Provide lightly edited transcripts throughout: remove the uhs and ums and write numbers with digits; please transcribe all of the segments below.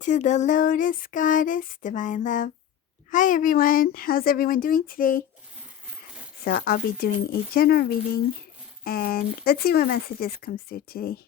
to the Lotus Goddess Divine Love. Hi everyone, how's everyone doing today? So I'll be doing a general reading and let's see what messages comes through today.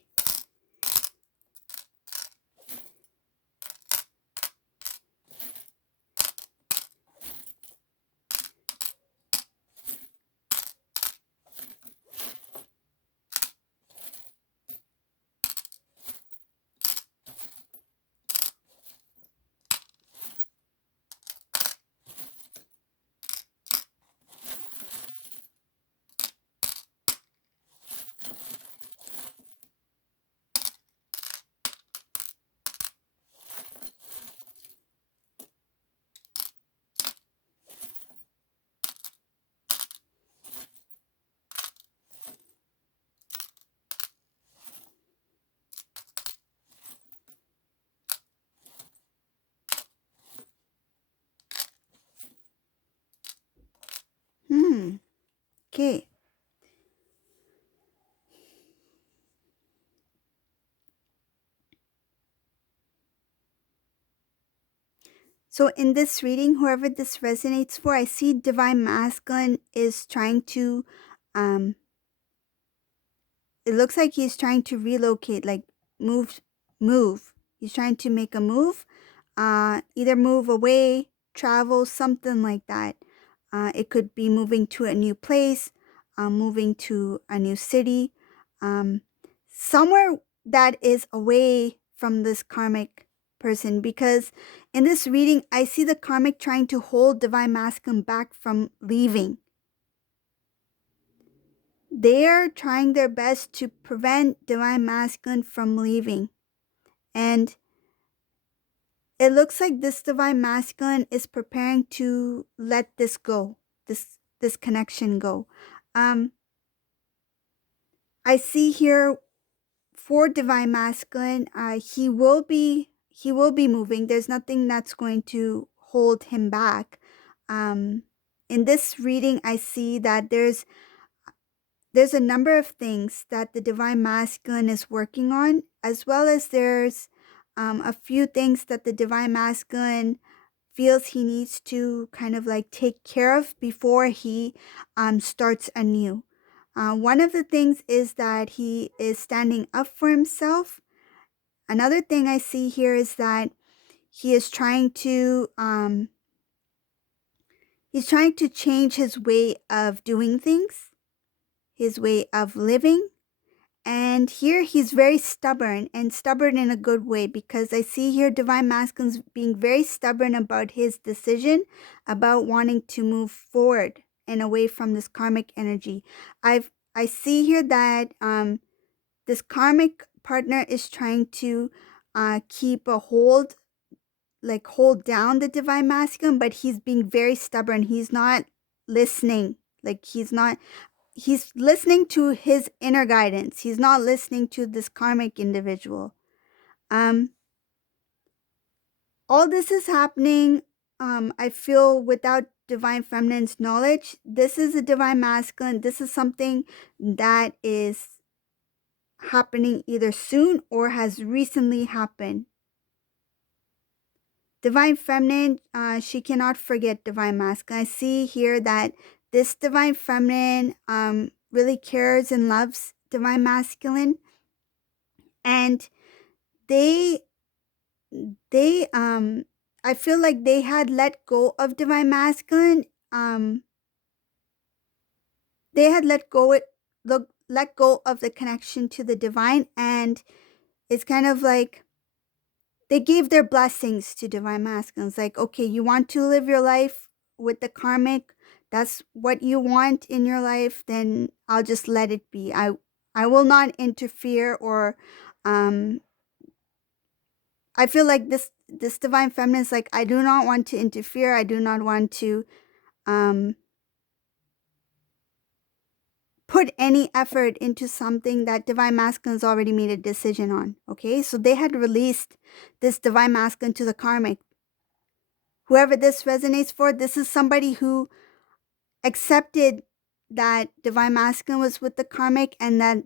Okay. So in this reading, whoever this resonates for, I see Divine Masculine is trying to, it looks like he's trying to relocate, like move. He's trying to make a move, either move away, travel, something like that. It could be moving to a new place, moving to a new city, somewhere that is away from this karmic person. Because in this reading, I see the karmic trying to hold Divine Masculine back from leaving. They are trying their best to prevent Divine Masculine from leaving. And it looks like this Divine Masculine is preparing to let this go, this connection go. I see here for Divine Masculine, he will be moving. There's nothing that's going to hold him back. In this reading, I see that there's a number of things that the Divine Masculine is working on, as well as there's a few things that the Divine Masculine feels he needs to kind of like take care of before he starts anew. One of the things is that he is standing up for himself. Another thing I see here is that he is trying to change his way of doing things, his way of living. And here he's very stubborn, and stubborn in a good way, because I see here Divine Masculine's being very stubborn about his decision about wanting to move forward and away from this karmic energy. I see here that this karmic partner is trying to keep a hold, like hold down the Divine Masculine, but he's being very stubborn. He's not listening. Like he's listening to his inner guidance. He's not listening to this karmic individual. All this is happening, I feel, without Divine Feminine's knowledge. This is a Divine Masculine. This is something that is happening either soon or has recently happened. Divine Feminine, she cannot forget Divine Masculine. I see here that this Divine Feminine really cares and loves Divine Masculine, and they I feel like they had let go of Divine Masculine. They had let go of the connection to the divine, and it's kind of like they gave their blessings to Divine Masculine. It's like, okay, you want to live your life with the karmic, that's what you want in your life, then I'll just let it be. I will not interfere, or I feel like this Divine Feminine is like, I do not want to interfere. I do not want to put any effort into something that Divine Masculine has already made a decision on. Okay, so they had released this Divine Masculine to the karmic. Whoever this resonates for, this is somebody who accepted that divine masculine was with the karmic and that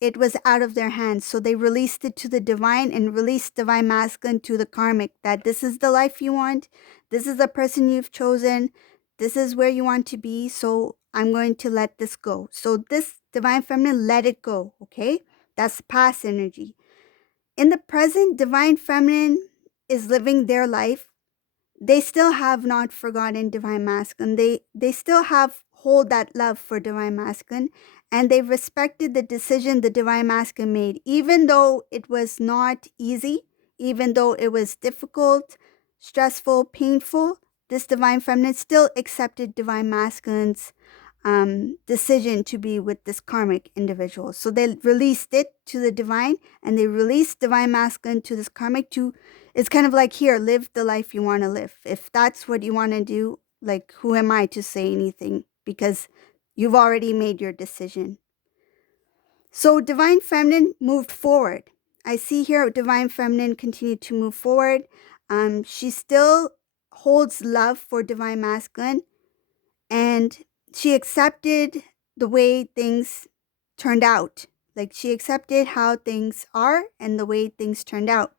it was out of their hands. So they released it to the divine and released divine masculine to the karmic, that this is the life you want. This is the person you've chosen. This is where you want to be. So I'm going to let this go. So this divine feminine, let it go. Okay. That's past energy. In the present, divine feminine is living their life. They still have not forgotten divine masculine. They still hold that love for divine masculine, and they respected the decision the divine masculine made, even though it was not easy, even though it was difficult, stressful, painful. This divine feminine still accepted divine masculine's decision to be with this karmic individual. So they released it to the divine, and they released divine masculine to this karmic to, it's kind of like, here, live the life you want to live. If that's what you want to do, like, who am I to say anything? Because you've already made your decision. So divine feminine moved forward. I see here divine feminine continued to move forward. She still holds love for divine masculine, and she accepted the way things turned out. Like, she accepted how things are and the way things turned out.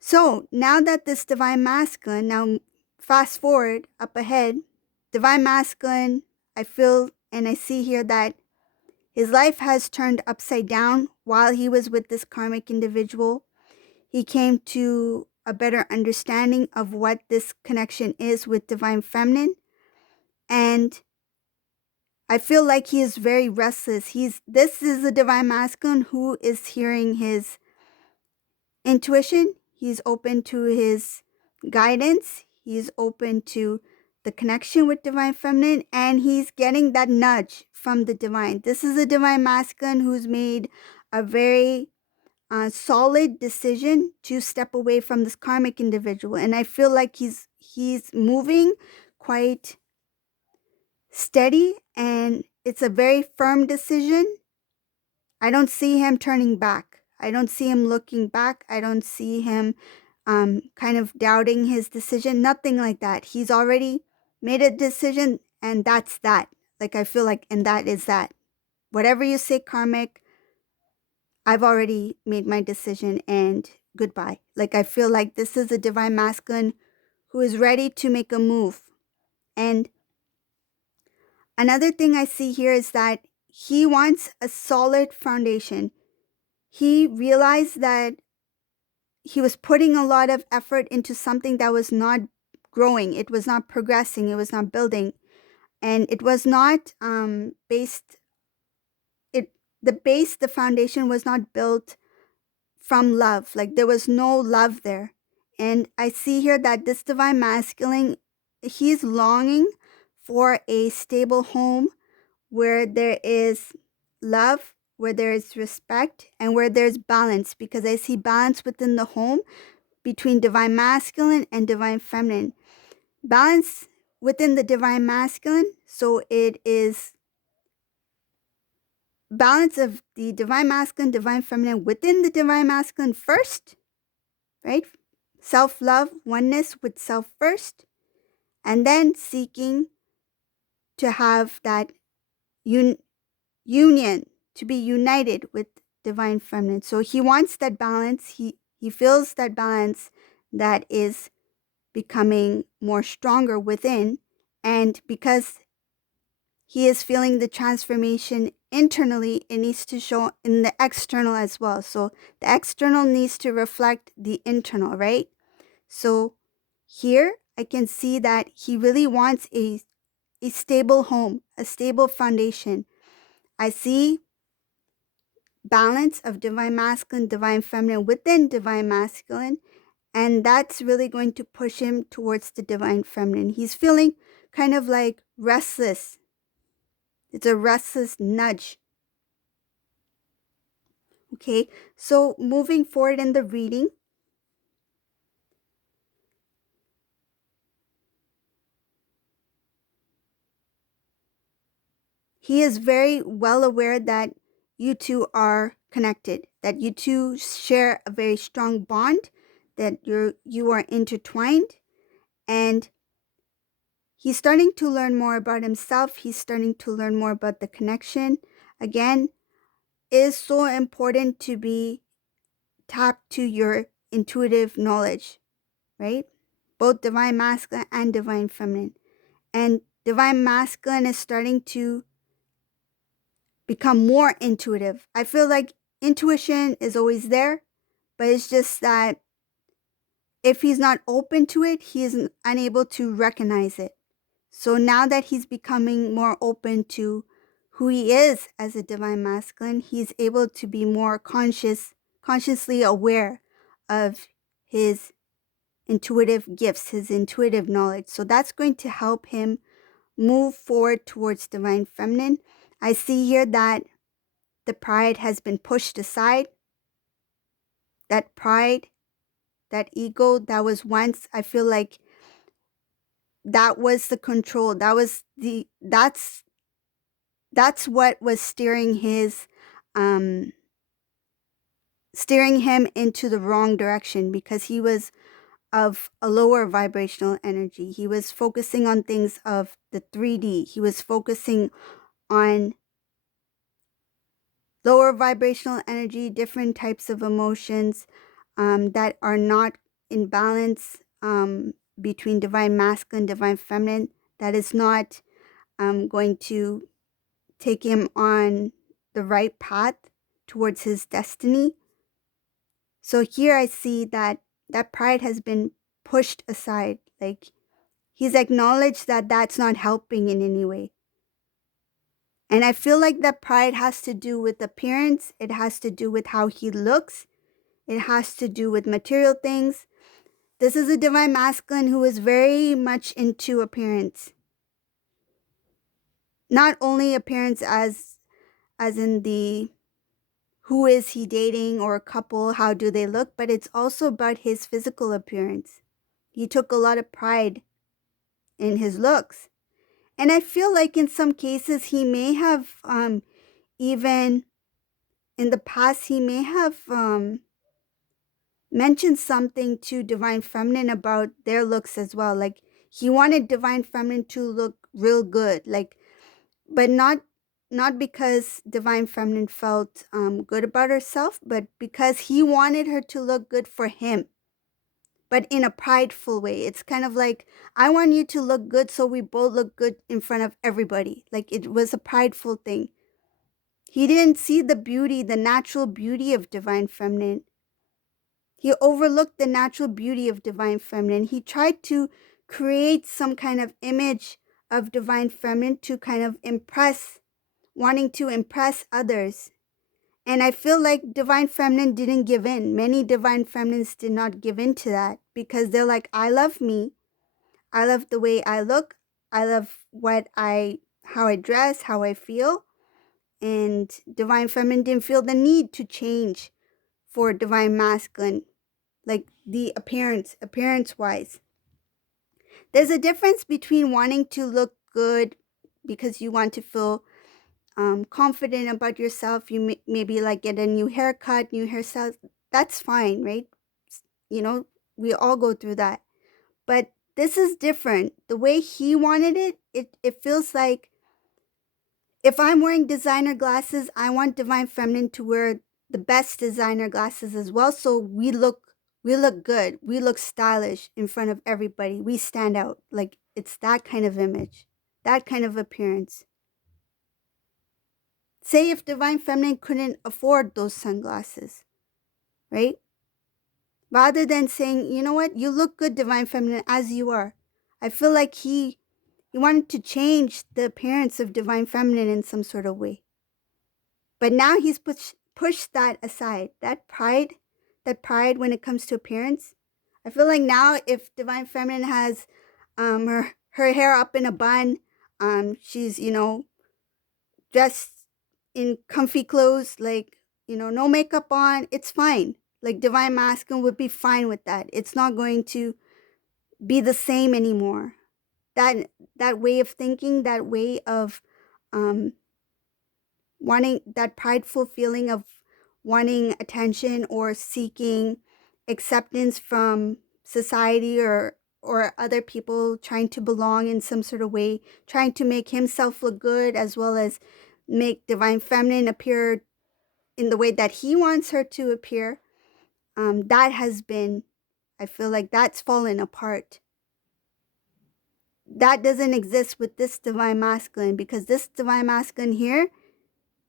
So now that this divine masculine, now fast forward up ahead, divine masculine, I feel and I see here that his life has turned upside down while he was with this karmic individual. He came to a better understanding of what this connection is with divine feminine. And I feel like he is very restless. This is the divine masculine who is hearing his intuition. He's open to his guidance. He's open to the connection with divine feminine, and he's getting that nudge from the divine. This is a divine masculine who's made a very solid decision to step away from this karmic individual. And I feel like he's moving quite steady, and it's a very firm decision. I don't see him turning back. I don't see him looking back. I don't see him kind of doubting his decision. Nothing like that. He's already made a decision, and that's that. Like, I feel like, and that is that. Whatever you say, karmic, I've already made my decision, and goodbye. Like, I feel like this is a divine masculine who is ready to make a move. And another thing I see here is that he wants a solid foundation. He realized that he was putting a lot of effort into something that was not growing. It was not progressing. It was not building. And it was not the foundation was not built from love. Like, there was no love there. And I see here that this divine masculine, he's longing for a stable home where there is love, where there is respect, and where there's balance, because I see balance within the home between divine masculine and divine feminine. Balance within the divine masculine, so it is balance of the divine masculine, divine feminine within the divine masculine first, right? Self-love, oneness with self first, and then seeking to have that union, to be united with divine feminine. So he wants that balance. He feels that balance that is becoming more stronger within. And because he is feeling the transformation internally, it needs to show in the external as well. So the external needs to reflect the internal, right? So here I can see that he really wants a stable home, a stable foundation. I see balance of divine masculine, divine feminine within divine masculine, and that's really going to push him towards the divine feminine. He's feeling kind of like restless. It's a restless nudge. Okay, so moving forward in the reading, he is very well aware that you two are connected, that you two share a very strong bond, that you are intertwined, and he's starting to learn more about himself. He's starting to learn more about the connection. Again, it is so important to be tapped to your intuitive knowledge, right? Both divine masculine and divine feminine. And divine masculine is starting to become more intuitive. I feel like intuition is always there, but it's just that if he's not open to it, he is unable to recognize it. So now that he's becoming more open to who he is as a divine masculine, he's able to be more consciously aware of his intuitive gifts, his intuitive knowledge. So that's going to help him move forward towards divine feminine. I see here that the pride has been pushed aside. That pride, that ego, that was once, I feel like that was the control. That's what was steering him into the wrong direction, because he was of a lower vibrational energy. He was focusing on things of the 3D. He was focusing on lower vibrational energy, different types of emotions that are not in balance between divine masculine, divine feminine, that is not going to take him on the right path towards his destiny. So here I see that pride has been pushed aside. Like, he's acknowledged that that's not helping in any way. And I feel like that pride has to do with appearance. It has to do with how he looks. It has to do with material things. This is a divine masculine who is very much into appearance. Not only appearance as in the who is he dating or a couple, how do they look, but it's also about his physical appearance. He took a lot of pride in his looks. And I feel like in some cases he may have even in the past, he may have mentioned something to divine feminine about their looks as well. Like, he wanted divine feminine to look real good, like, but not because divine feminine felt good about herself, but because he wanted her to look good for him, but in a prideful way. It's kind of like, I want you to look good so we both look good in front of everybody. Like, it was a prideful thing. He didn't see the beauty, the natural beauty of divine feminine. He overlooked the natural beauty of divine feminine. He tried to create some kind of image of divine feminine to kind of wanting to impress others. And I feel like divine feminine didn't give in. Many divine feminines did not give in to that, because they're like, I love me. I love the way I look. I love how I dress, how I feel. And divine feminine didn't feel the need to change for divine masculine, like the appearance wise. There's a difference between wanting to look good because you want to feel confident about yourself. You maybe like get a new haircut, new hairstyle. That's fine, right? You know, we all go through that. But this is different. The way he wanted it, it feels like, if I'm wearing designer glasses, I want divine feminine to wear the best designer glasses as well, so we look good. We look stylish in front of everybody. We stand out. Like, it's that kind of image, that kind of appearance. Say if divine feminine couldn't afford those sunglasses, right? Rather than saying, you know what, you look good, divine feminine, as you are. I feel like he wanted to change the appearance of divine feminine in some sort of way. But now he's pushed that aside. That pride when it comes to appearance. I feel like now, if divine feminine has her hair up in a bun, she's, dressed in comfy clothes, like, no makeup on, it's fine. Like, divine masculine would be fine with that. It's not going to be the same anymore. That way of thinking, that way of wanting, that prideful feeling of wanting attention or seeking acceptance from society or or other people, trying to belong in some sort of way, trying to make himself look good as well as make divine feminine appear in the way that he wants her to appear. That has been, I feel like that's fallen apart. That doesn't exist with this divine masculine, because this divine masculine here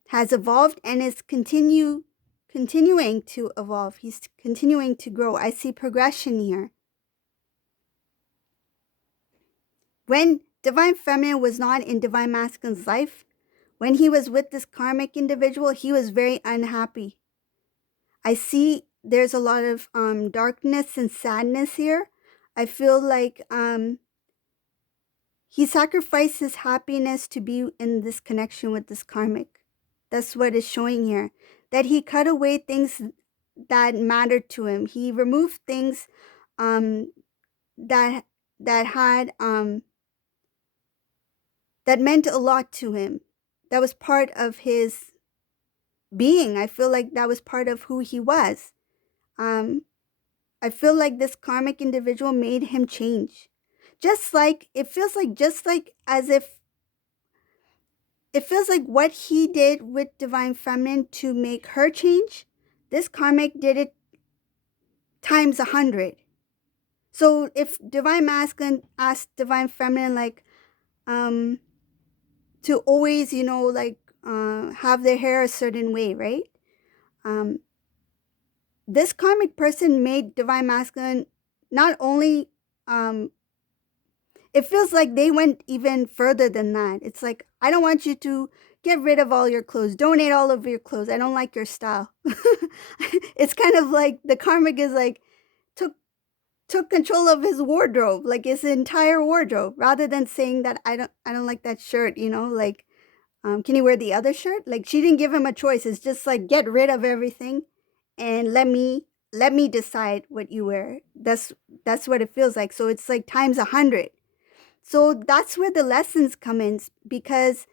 has evolved and is continuing to evolve. He's continuing to grow. I see progression here. When divine feminine was not in divine masculine's life, when he was with this karmic individual, he was very unhappy. I see there's a lot of darkness and sadness here. I feel like he sacrificed his happiness to be in this connection with this karmic. That's what is showing here. That he cut away things that mattered to him. He removed things that had that meant a lot to him. That was part of his being. I feel like that was part of who he was. I feel like this karmic individual made him change. Just like, it feels like as if, it feels like what he did with divine feminine to make her change, this karmic did it times 100. So if divine masculine asked divine feminine, like, to always, have their hair a certain way, right? This karmic person made divine masculine not only, it feels like they went even further than that. It's like, I don't want you to get rid of all your clothes, donate all of your clothes. I don't like your style. It's kind of like the karmic is like, took control of his wardrobe, like his entire wardrobe, rather than saying that I don't like that shirt, like, can you wear the other shirt? Like, she didn't give him a choice. It's just like, get rid of everything and let me decide what you wear. That's what it feels like. So it's like times 100. So that's where the lessons come in, because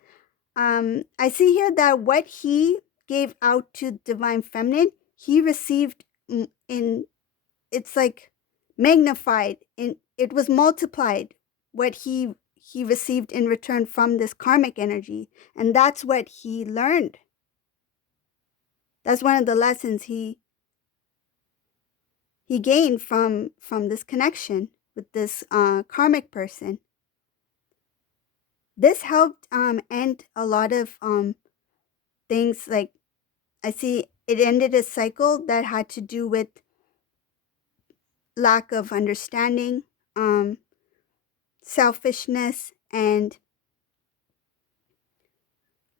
I see here that what he gave out to divine feminine, he received in, it's like magnified, in it was multiplied what he received in return from this karmic energy. And that's what he learned. That's one of the lessons he gained from this connection with this karmic person. This helped end a lot of things. Like, I see it ended a cycle that had to do with lack of understanding, selfishness, and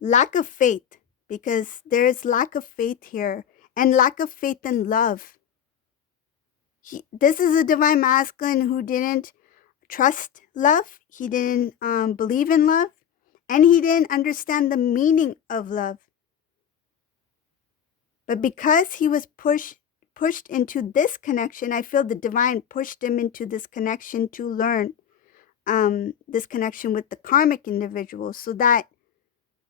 lack of faith, because there is lack of faith here, and lack of faith in love. This is a divine masculine who didn't trust love. He didn't believe in love, and he didn't understand the meaning of love. But because he was pushed into this connection, I feel the divine pushed him into this connection to learn this connection with the karmic individual, so that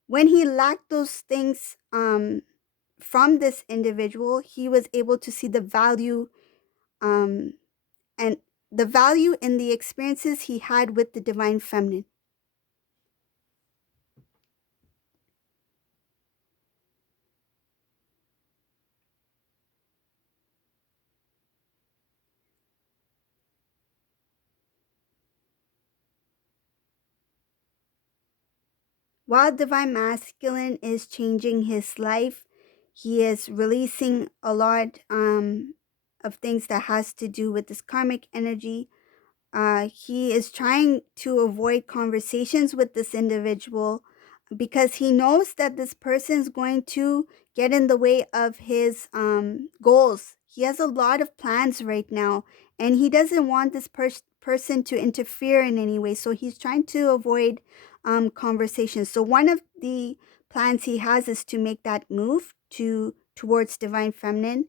when he lacked those things from this individual, he was able to see the value and the value in the experiences he had with the divine feminine. While divine masculine is changing his life, he is releasing a lot of things that has to do with this karmic energy. He is trying to avoid conversations with this individual, because he knows that this person is going to get in the way of his goals. He has a lot of plans right now, and he doesn't want this person to interfere in any way. So he's trying to avoid conversations. So one of the plans he has is to make that move towards divine feminine.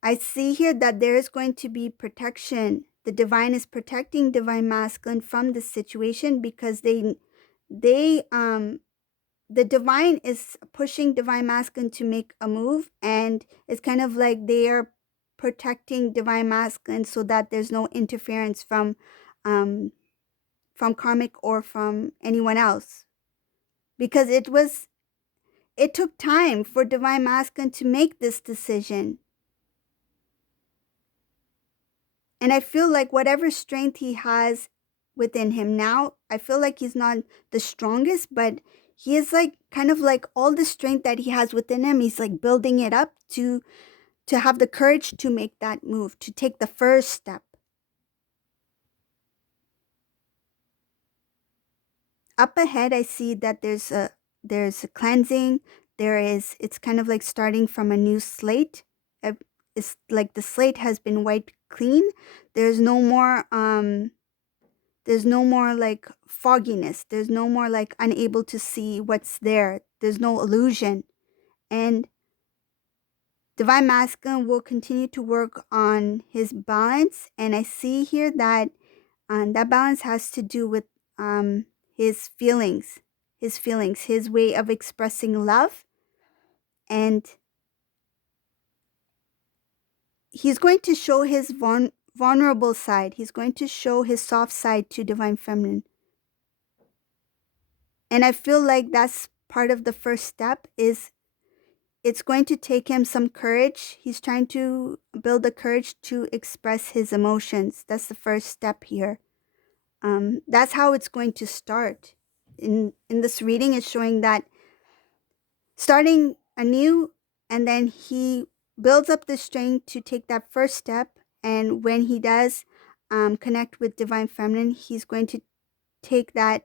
I see here that there is going to be protection. The divine is protecting divine masculine from this situation, because the divine is pushing divine masculine to make a move, and it's kind of like they are protecting divine masculine so that there's no interference from karmic or from anyone else, because it took time for divine masculine to make this decision. And I feel like whatever strength he has within him now, I feel like he's not the strongest, but he is like kind of like all the strength that he has within him, he's like building it up to have the courage to make that move, to take the first step. Up ahead, I see that there's a cleansing. It's kind of like starting from a new slate. It's like the slate has been wiped clean. There's no more like fogginess. There's no more like unable to see what's there. There's no illusion. And divine masculine will continue to work on his balance. And I see here that that balance has to do with his feelings, his way of expressing love. And he's going to show his vulnerable side. He's going to show his soft side to divine feminine. And I feel like that's part of the first step. Is it's going to take him some courage. He's trying to build the courage to express his emotions. That's the first step here. That's how it's going to start. In this reading, it's showing that starting anew, and then he builds up the strength to take that first step. And when he does connect with divine feminine, he's going to take that.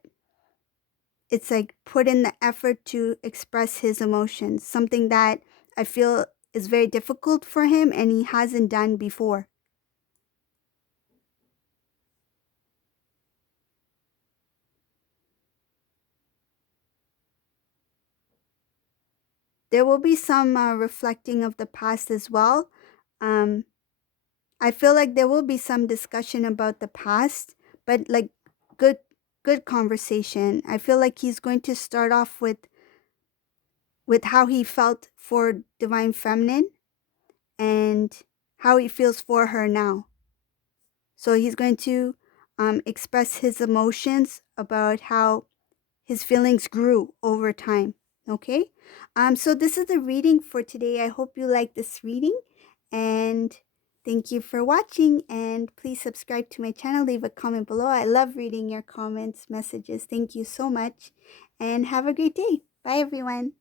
It's like put in the effort to express his emotions, something that I feel is very difficult for him and he hasn't done before. There will be some reflecting of the past as well. I feel like there will be some discussion about the past, but like good conversation. I feel like he's going to start off with how he felt for divine feminine and how he feels for her now. So he's going to express his emotions about how his feelings grew over time. Okay. So this is the reading for today. I hope you like this reading, and thank you for watching. And please subscribe to my channel. Leave a comment below. I love reading your comments, messages. Thank you so much, and have a great day. Bye, everyone.